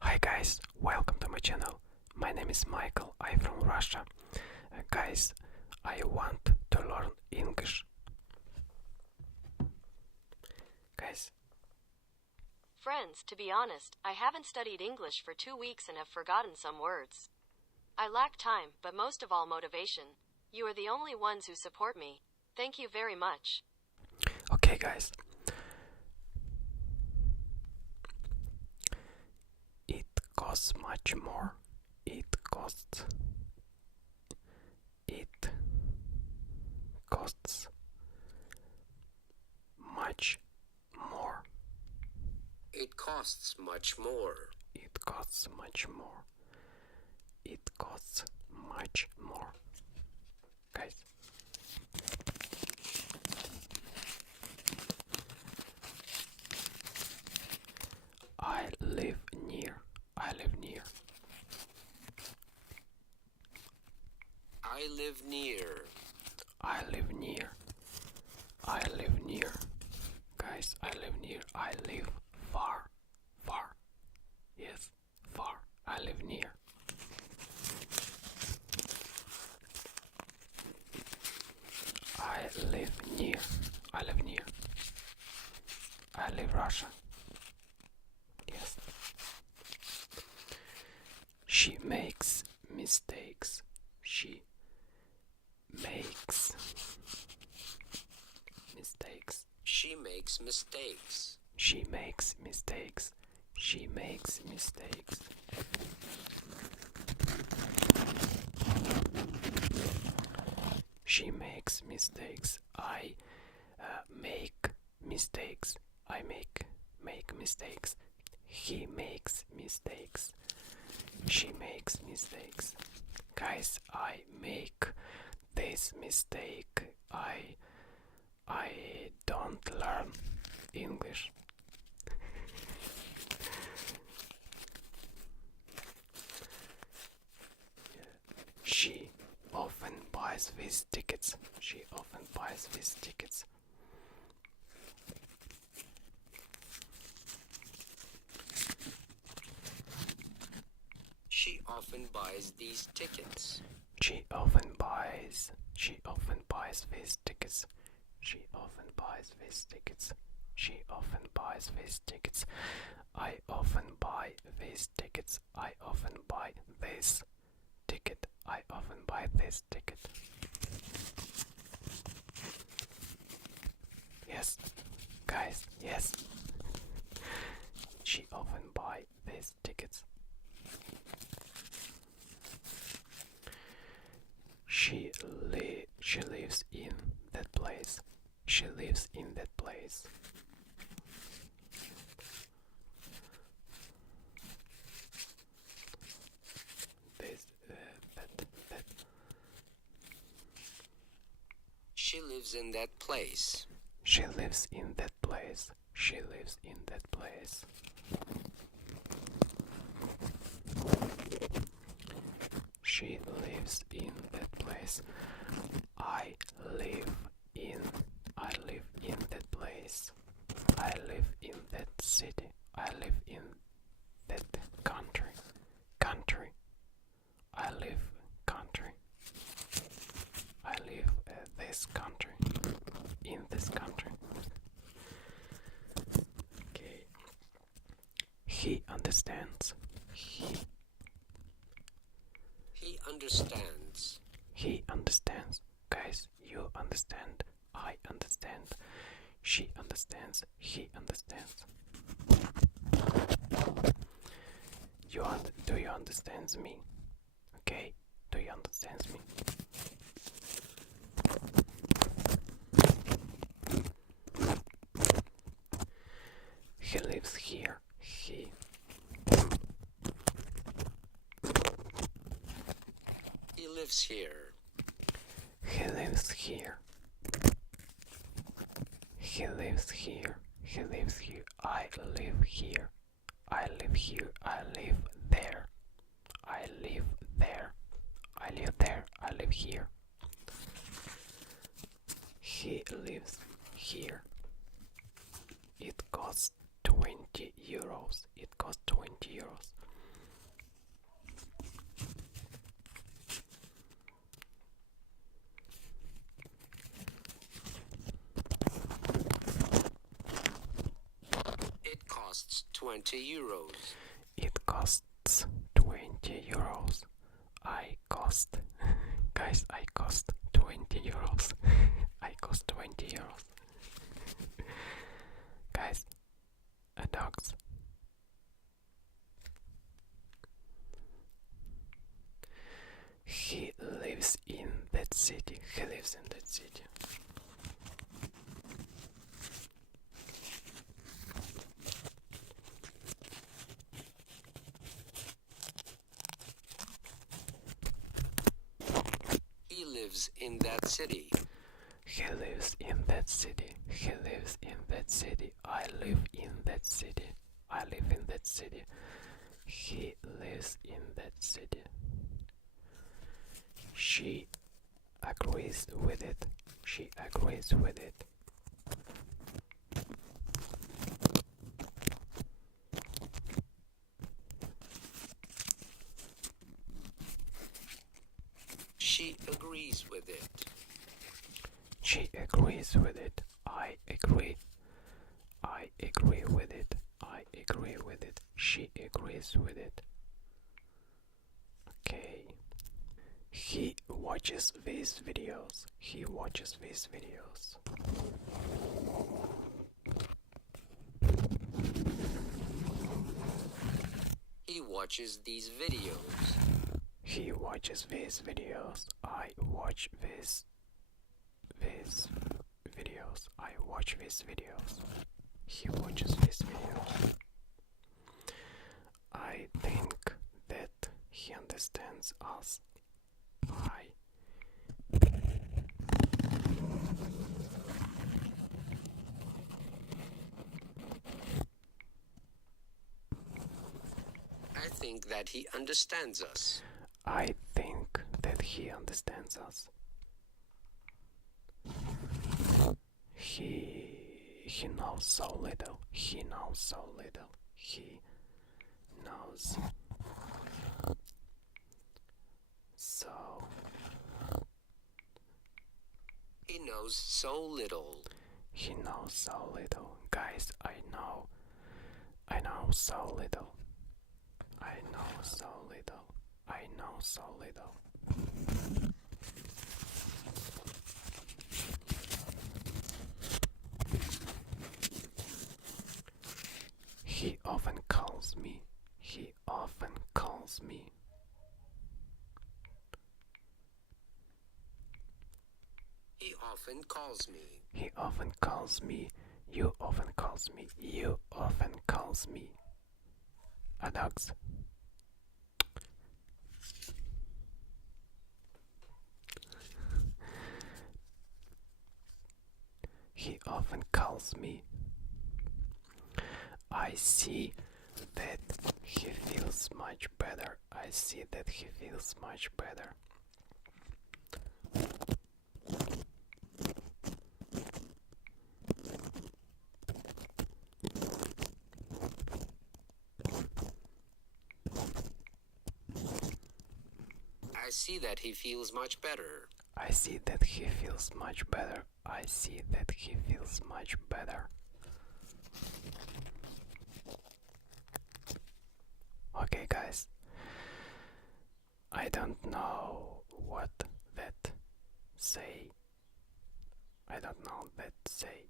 Hi guys, welcome to my channel. My name is Michael, I'm from Russia. Guys, I want to learn English. Guys, Friends, to be honest, I haven't studied English for 2 weeks and have forgotten some words. I lack time, but most of all motivation. You are the only ones who support me. Thank you very much. okay guys. It costs much more. It costs much more. It costs much more. It costs much more. It costs much more. Guys. I live near. I live near. I live near. I live near. Guys, I live near. I live far. Far. Yes, far. I live near. I live near. I live near. I live Russia. Yes. She makes mistakes. She makes mistakes. She makes mistakes. She makes mistakes. She makes mistakes. She makes mistakes. I make mistakes. I make mistakes. He makes mistakes. She makes mistakes. Guys, I make this mistake. I don't learn English. She often buys these tickets. She often buys these tickets. She often buys these tickets. She often buys these tickets. She often buys these tickets. She often buys these tickets. I often buy these tickets. I often buy this ticket. I often buy this ticket. Yes, guys, yes. She often buy these tickets. She lives in that place. She lives in that place. That. She lives in that place. She lives in that place. She lives in that place. She lives in that place. I live in that place. I live in that city. I live in that country. Country. I live country. I live this country. In this country. Okay. He understands. He understands. He understands. Guys, you understand. I understand. She understands. He understands. Do you understand me? Okay? Do you understand me? He lives here. He lives here. He lives here. He lives here. He lives here. I live here. I live here. I live there. I live there. I live there. I live here. He lives here. It costs 20 euros. It costs 20 euros. 20 euros. It costs 20 euros. I cost. Guys, I cost 20 euros. I cost 20 euros. Guys, a dogs. He lives in that city. He lives in that city. He lives in that city. He lives in that city. He lives in that city. I live in that city. I live in that city. He lives in that city. She agrees with it. She agrees with it. She agrees with it. She agrees with it. I agree. I agree with it. I agree with it. She agrees with it. Okay. He watches these videos. He watches these videos. He watches these videos. He watches these videos. I watch these videos. I watch these videos. He watches these videos. I think that he understands us. I think that he understands us. I think that he understands us. He knows so little. He knows so little. He knows so. He knows so little. He knows so little. Guys, I know so little. I know so little. I know so little. He often calls me. He often calls me. He often calls me. He often calls me. You often calls me. You often calls me. A dogs. He often calls me. I see that he feels much better. I see that he feels much better. I see that he feels much better. I see that he feels much better. I see that he feels much better. Okay, guys. I don't know what that say. I don't know that say.